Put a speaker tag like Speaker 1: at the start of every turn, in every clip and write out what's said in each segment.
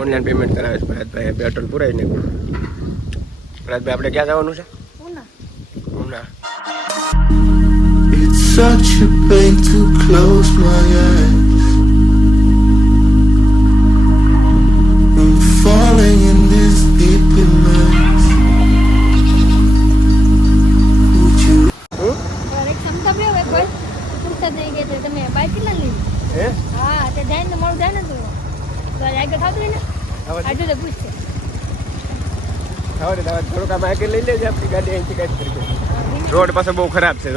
Speaker 1: Online payment કરાવે છે. Bharatbhai petrol પુરાવીને Bharatbhai આપણે ક્યાં જવાનું છે? Una.
Speaker 2: It's such a pain to close my eyes. I'm falling in this deep immense. Would you
Speaker 3: તમે બાઈક કેટલા લીધી?
Speaker 1: હા?
Speaker 3: તે જાય ને મોડું જાય ને તું તો આગળ થતું હોય ને? આજુ તો પૂછશે
Speaker 1: હવે થોડુંક આમ આગળ લઈ લેજે આપણી ગાડી અહીંથી કાંઈ કરી રોડ પાસે બહુ ખરાબ છે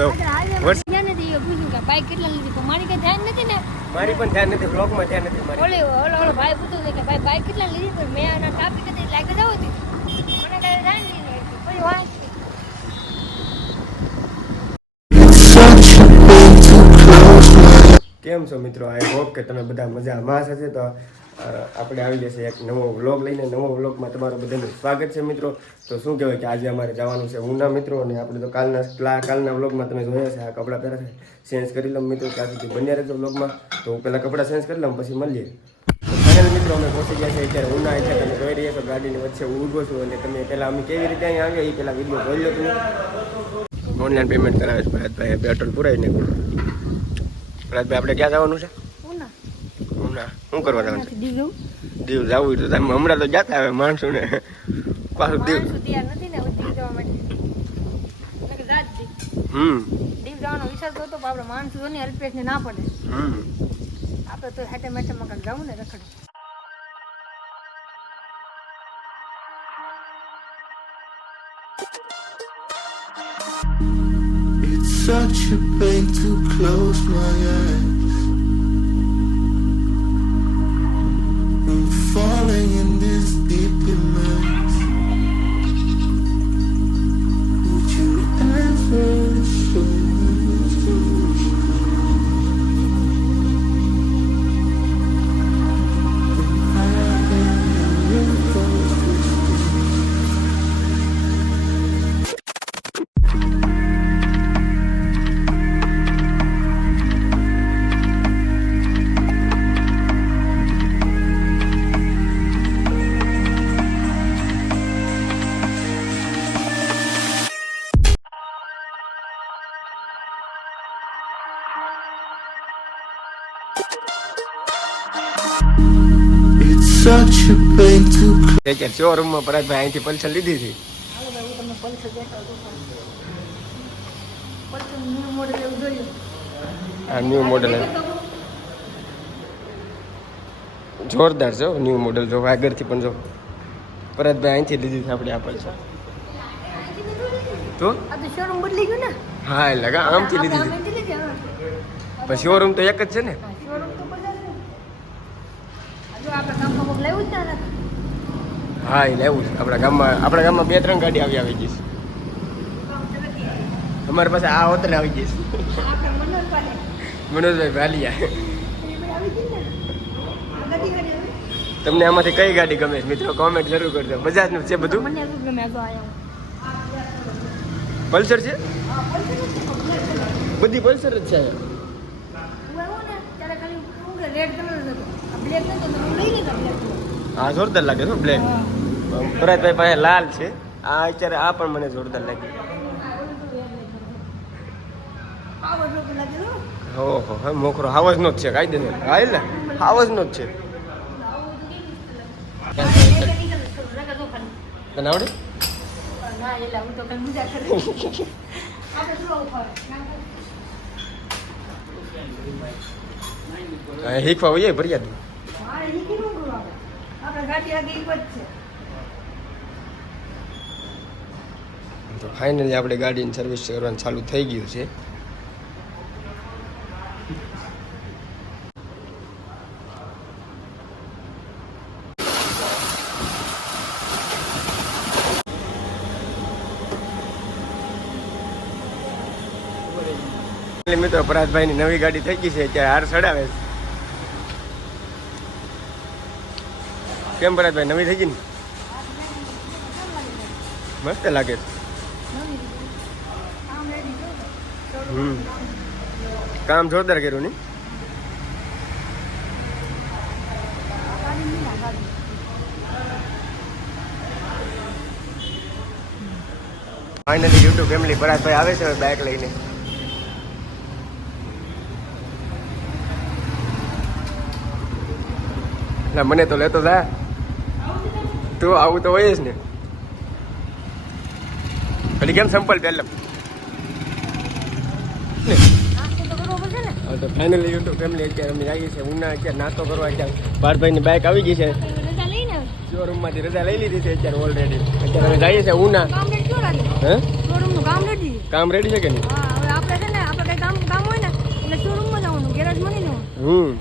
Speaker 3: બાઈક કેટલા લીધી પણ મારી કઈ ધ્યાન નથી ને.
Speaker 1: મારી પણ ધ્યાન નથી બ્લોકમાં ધ્યાન નથી મારી.
Speaker 3: ઓલે ઓલો ઓલો ભાઈ પૂછતો કે ભાઈ બાઈક કેટલા લીધી પણ મેં આના ટ્રાફિક હતી એટલે જાવ હતી. મને કઈ ધ્યાન નહીં ને પછી વાંચ
Speaker 2: It's such a pain to close my
Speaker 1: કેમ છો મિત્રો? આઈ હોપ કે તમે બધા મજામાં હશે. તો આપણે આવી જશે એક નવો વ્લોગ લઈને, નવો વ્લોગમાં તમારું બધાનું સ્વાગત છે મિત્રો. તો શું કહેવાય કે આજે અમારે જવાનું છે ઉના મિત્રો અને આપણે તો કાલના ક્લા- કાલના વ્લોગમાં તમે જોયા છે આ કપડાં પહેરા છે. ચેન્જ કરી લઉં મિત્રો, ત્યાં સુધી બન્યા રહેજો વ્લોગમાં તો હું પહેલાં કપડાં ચેન્જ કરી લઉં, પછી મળીએ. મિત્રો, અમે પહોંચી ગયા છે અત્યારે ઉના, એટલે તમે જોઈ રહ્યા છો ગાડીની વચ્ચે ઊભો છું અને તમે પહેલાં અમે કેવી રીતે અહીંયા આવ્યા, એ પહેલાં વીડિયો જોઈ લો ઓનલાઈન પેમેન્ટ કરાવે છે ભરતભાઈ પેટ્રોલ પુરાવીને. ભરતભાઈ આપણે ક્યાં જવાનું છે? શું કરવા જવાનું છે? દીવ જવું? તો તમે હમણાં તો જતા આવે માણસો ને પાછું દીવ હમ.
Speaker 3: દીવ જવાનો વિચાર કરતો પણ આપણે માણસો ને અલ્પેશ ને ના પડે.
Speaker 1: હમ.
Speaker 3: આપણે તો હેટે મેટે માં જવું ને રખડું
Speaker 2: It's such a pain to close my eyes.
Speaker 1: શોરૂમમાં પરાગભાઈ અહીંથી પલ્સર લીધી હતી આ ન્યૂ મોડલ જોરદાર છે ન્યૂ મોડલ જો આગળથી પણ જો. પરાગભાઈ અહીંથી લીધી છે આપણે આ પલ્સર તો?
Speaker 3: તો શોરૂમ બદલી ગયું ને?
Speaker 1: હા એટલે આમથી લીધી
Speaker 3: પછી
Speaker 1: હતી પણ શોરૂમ તો એક જ છે ને
Speaker 3: હા, શોરૂમ તો બધા છે. હજુ આપણે ગામમાં કોક લેવું જ ના નથી.
Speaker 1: હા એ લેવું છે આપણા ગામમાં આપણા ગામમાં બે ત્રણ ગાડી આવી આવી જઈશ અમારી પાસે આ હોતલે આવી
Speaker 3: પાસે.
Speaker 1: મનોજભાઈ ભાલિયા
Speaker 3: ને.
Speaker 1: તમને આમાંથી કઈ ગાડી ગમે છે મિત્રો કોમેન્ટ જરૂર કરજો બજાજનું છે બધું. પલ્સર છે. બધી પલ્સર જ છે
Speaker 3: ને. હા
Speaker 1: જોરદાર લાગે છે બ્લેક
Speaker 3: હા.
Speaker 1: પરાજભાઈ પાસે લાલ છે આ અત્યારે આ પણ મને જોરદાર લાગે
Speaker 3: આવો એટલો લાગે હો.
Speaker 1: હો હો મોખરો હાવજ નો જ છે, કાયદેસર હા ને હાવજ નો જ છે. તને આવડે શીખવા હોઈએ ફરિયાદ.
Speaker 3: આપણે ગાડી આગળ એક જ છે.
Speaker 1: તો ફાઇનલી આપણે ગાડીની સર્વિસ કરવાનું ચાલુ થઈ ગયું છે. મિત્રો પરાજભાઈની નવી ગાડી થઈ ગઈ છે, અત્યારે હાર ચડાવે છે. કેમ પરાજભાઈ નવી થઈ ગઈ ને? મસ્ત લાગે છે. હમ. કામ જોરદાર કર્યું ને ફાઇનલી યુટ્યુબ ફેમિલી પરાજભાઈ આવે છે બાઇક લઈને. એટલે મને તો લેતો જા. તું આવું તો હોય જ ને. પછી કેમ સંપલ પહેલા?
Speaker 3: તો
Speaker 1: ફાઇનલી યુટ્યુબ ફેમિલી અત્યારે અમે જઈએ છીએ. ઉના અત્યારે નાસ્તો કરવા અત્યારે બારભાઈની બાઇક આવી ગઈ છે.
Speaker 3: રજા લઈને આવે.
Speaker 1: શોરૂમમાંથી રજા લઈ લીધી છે અત્યારે ઓલરેડી અત્યારે અમે જઈએ છીએ ઉના
Speaker 3: કામ રેડી
Speaker 1: હે?
Speaker 3: કામ રેડી
Speaker 1: કામ રેડી છે કે નહીં?
Speaker 3: આપણે છે ને આપણે કઈ કામ કામ હોય ને એટલે શોરૂમમાં જવાનું ગેરેજમાં નહીં જવાનું.
Speaker 1: હમ.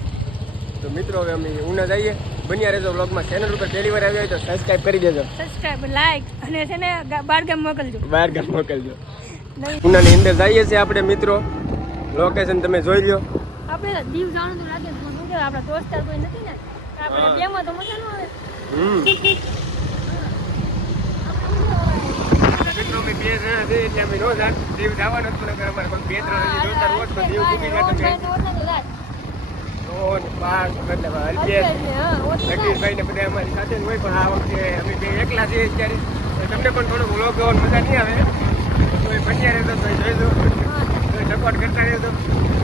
Speaker 1: તો મિત્રો હવે અમે ઉના જઈએ. બન્યા રહેજો બ્લોગમાં ચેનલ ઉપર પહેલી વાર આવ્યા હોય તો સબસ્ક્રાઇબ કરી દેજો.
Speaker 3: સબસ્ક્રાઇબ લાઈક અને છે ને બાર ગામ મોકલજો.
Speaker 1: બાર ગામ મોકલજો. ઉનાની અંદર જઈએ છીએ આપણે મિત્રો. લોકેશન તમે જોઈ લો
Speaker 3: આપણે દીવ જવાનું તો લાગે પણ શું કહેવાય આપણા દોસ્તાર કોઈ નથી ને. આપણે બેમાં તો મજા ન આવે.
Speaker 1: હમ. મિત્રો મે બે જણા છે એટલે અમે રોજ દીવ જવાનું હતું નકર અમારે પણ બે ત્રણ જોતા રોજ તો દીવ ઘૂમી ગયા તમે રોન પાસ મતલબ અલ્પેશ ભાઈ ને બધા અમારી સાથે હોય પણ આ વખતે અમે બે એકલા છીએ અત્યારે. તમને પણ થોડો વ્લોગ જોવાની મજા નહીં આવે. તો એ બન્યા રહેતો તો જોઈ દો સપોર્ટ કરતા રહ્યો તો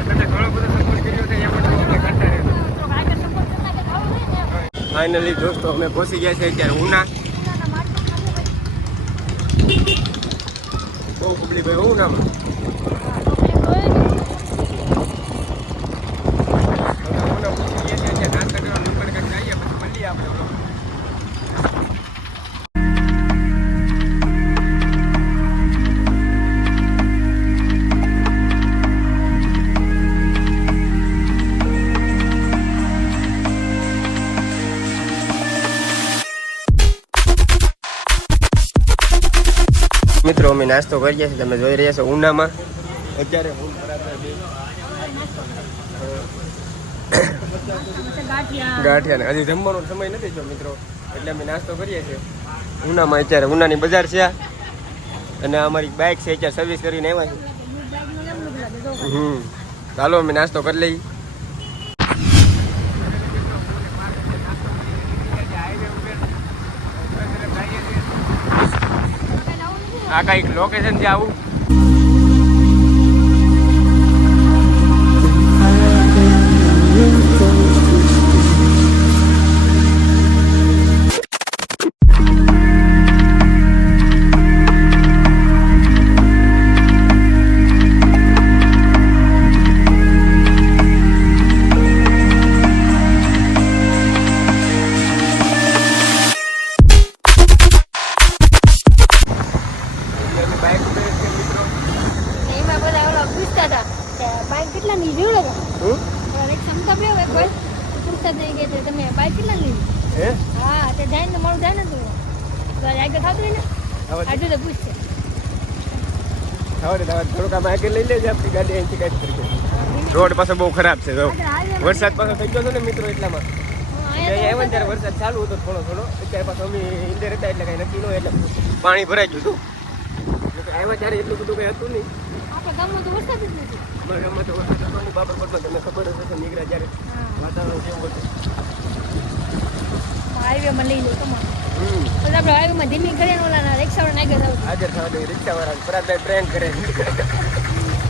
Speaker 1: તમે ઘણો બધો સપોર્ટ કર્યો છે એ પણ અમને કરતા રહેજો. ફાઇનલી દોસ્તો અમે પહોંચી ગયા છે અત્યારે ઉના. બહુ પબ્લિક ભાઈ ઉનામાં. મિત્રો અમે નાસ્તો કરીએ છીએ. તમે જોઈ રહ્યા છો ઉનામાં. અત્યારે ગાંઠિયા. ને. હજી જમવાનો સમય નથી જો મિત્રો. એટલે અમે નાસ્તો કરીએ છીએ. ઉનામાં અત્યારે ઉનાની બજાર છે અને અમારી બાઇક છે અત્યારે સર્વિસ કરીને આવ્યા છે હમ. ચાલો અમે નાસ્તો કરી લઈએ. આ કંઈક લોકેશન છે આવું?
Speaker 3: ઓલા એક ક્ષમતા બે હોય કોઈ પૂછતા થઈ ગયા તમે બાઈક કેટલા લીધી
Speaker 1: હે?
Speaker 3: હા તે જાય ને મારું જાય ને તું. આગળ થતું ને?
Speaker 1: હવે
Speaker 3: તો પૂછશે.
Speaker 1: હવે હવે થોડુંક આમ આગળ લઈ લેજે આપણી ગાડી અહીંથી કાઢી કરી રોડ પાસે બહુ ખરાબ છે વરસાદ પાછો થઈ ગયો ને મિત્રો એટલામાં. વરસાદ ચાલુ હતો થોડો થોડો. અત્યારે પાછો અમે ઇન્ડર હતા એટલે કઈ નક્કી ન એટલે પાણી ભરાઈ ગયું હતું. આવ્યા ત્યારે એટલું બધું કઈ હતું નહીં.
Speaker 3: આપણે ગામમાં તો વરસાદ જ નથી.
Speaker 1: અમારા ગામમાં તો વરસાદ હતો બાબર પડતો તમને ખબર જ હશે નીકળ્યા જ્યારે વાતાવરણ કેવું હતું?
Speaker 3: હાઈવેમાં લઈ લો તમારે. આપણે હાઈવેમાં ધીમી કરીને ઓલા રિક્ષાવાળા નાખી દઉં
Speaker 1: હાજર થવા દે રિક્ષાવાળા પરાગભાઈ પ્રેન્ક કરે.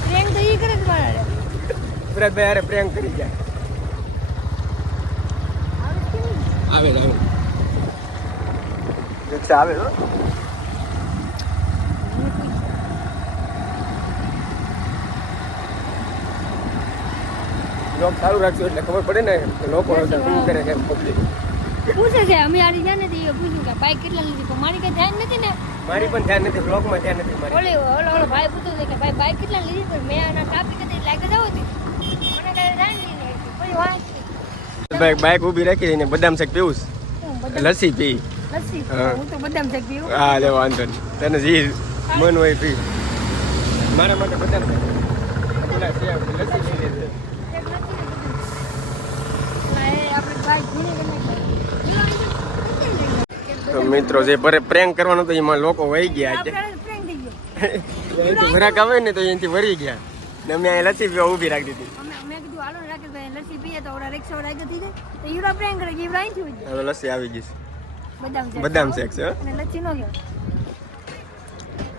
Speaker 3: પ્રેમ તો એ કરે જ મારા.
Speaker 1: પરાગભાઈ હારે પ્રેન્ક કરી જાય.
Speaker 3: આવે
Speaker 1: રિક્ષા આવે હો. લોક સારું રાખ્યું એટલે ખબર પડે ને કે લોકો શું કરે છે પબ્લિક
Speaker 3: પૂછે છે અમે આ ગયા નથી એ પૂછ્યું કે બાઈક કેટલા લીધી પણ મારી કઈ ધ્યાન નથી ને.
Speaker 1: મારી પણ ધ્યાન નથી બ્લોગમાં ધ્યાન નથી મારી.
Speaker 3: ઓલે ઓલો ઓલો ભાઈ પૂછતો હતો કે ભાઈ બાઈક કેટલા લીધી પણ મેં આના કાપી કદી લાગે જાવ હતી મને કઈ ધ્યાન નહીં કોઈ વાત
Speaker 1: બાઈક બાઈક ઊભી રાખી દઈને બદામ શેક પીવું લસ્સી પી.
Speaker 3: લસ્સી
Speaker 1: હું.
Speaker 3: તો બદામ શેક પીવું.
Speaker 1: હા લે વાંધો નહીં. તને જી મન હોય પી. મારા માટે બદામ શેક. લસ્સી પી લેજે.
Speaker 3: એક લસ્સી ને બધું. એટલે એ આપણે બાઈક ધીરે કરીને
Speaker 1: તો મિત્રો જે પરે પ્રેન્ક કરવાનો તો એમાં લોકો વહી ગયા
Speaker 3: છે.
Speaker 1: અહીંથી ઘરાક આવે ને તો અહીંથી વરી ગયા. ને અમે અહીં લસ્સી પીવા ઊભી રાખી દીધી. હવે લસ્સી આવી ગઈ છે.
Speaker 3: બદામ શેક
Speaker 1: છે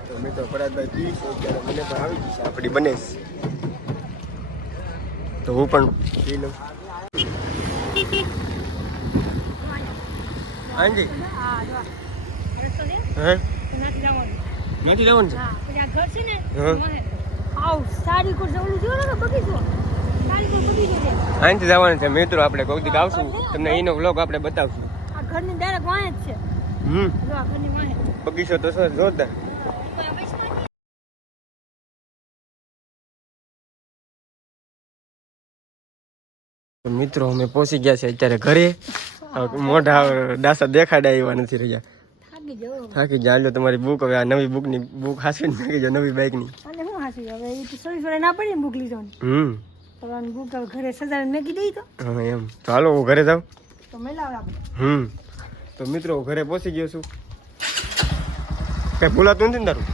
Speaker 1: તો મિત્રો પરાગભાઈ પીશ અત્યારે મને પણ આવી ગઈ છે આપણી બને તો હું પણ પી લઉં. હાજી
Speaker 3: હા? નથી જવાનું
Speaker 1: છે?
Speaker 3: ઘર છે ને
Speaker 1: જવાનું છે. મિત્રો, આપણે કોઈક દીક આવશું. તમને એનો વ્લોગ આપણે બતાવશું.
Speaker 3: આ ઘરની ડાયરેક્ટ વાહે જ છે
Speaker 1: બગીચો તો સર જોરદાર.
Speaker 3: કોઈ
Speaker 1: મિત્રો, અમે પહોંચી ગયા છે અત્યારે ઘરે. મોઢા ડાસા દેખાડ્યા એવા નથી રહ્યા.
Speaker 3: થાકી
Speaker 1: થાકી તમારી બુક હવે આ નવી બુકની બુક હાસવી નાખી જો નવી બાઇકની
Speaker 3: અને હું હાસી હવે એ તો સોરી સોરી ના પડી બુક લીધો ને.
Speaker 1: હમ.
Speaker 3: તમારું બુક હવે ઘરે સજાવીને મેકી દઈ તો.
Speaker 1: હા એમ. ચાલો હું ઘરે જાઉં.
Speaker 3: તો મેલાવડા
Speaker 1: હમ. તો મિત્રો હું ઘરે પહોંચી ગયો છું. કઈ ભૂલાતું નથી ને તારું?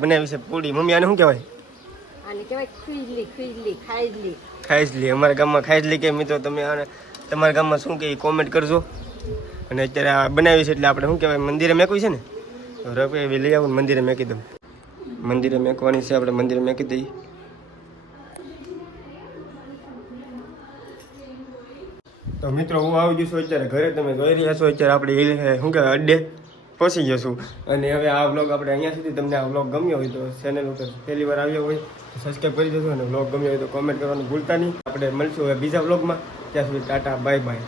Speaker 1: બનાવી છે પૂડી મમ્મી આને શું કહેવાય?
Speaker 3: આને કહેવાય ખાઈજલી.
Speaker 1: અમારા ગામમાં ખાઈજલી કે મિત્રો તમે તમારા ગામમાં શું કે કોમેન્ટ કરજો. અને અત્યારે આ બનાવી છે એટલે આપણે શું કહેવાય, મંદિરે મેકવી છે ને? તો એવી લઈ આવું મંદિરે મેકી દઉં. મંદિરે મેકવાની છે, આપણે મંદિરે મેકી દઈએ. તો મિત્રો હું આવી ગયો અત્યારે ઘરે. તમે જોઈ રહ્યા છો, અત્યારે આપણે શું કહેવાય અડ્ડે પહોંચી જશું અને હવે આ વ્લોગ આપણે અહીંયા સુધી તમને આ વ્લોગ ગમ્યો હોય તો ચેનલ ઉપર પહેલી વાર આવ્યો હોય તો સબસ્ક્રાઈબ કરી દેજો અને વ્લોગ ગમ્યો હોય તો કોમેન્ટ કરવાનું ભૂલતા નહીં. આપણે મળશું હવે બીજા વ્લોગમાં ત્યાં સુધી ટાટા બાય બાય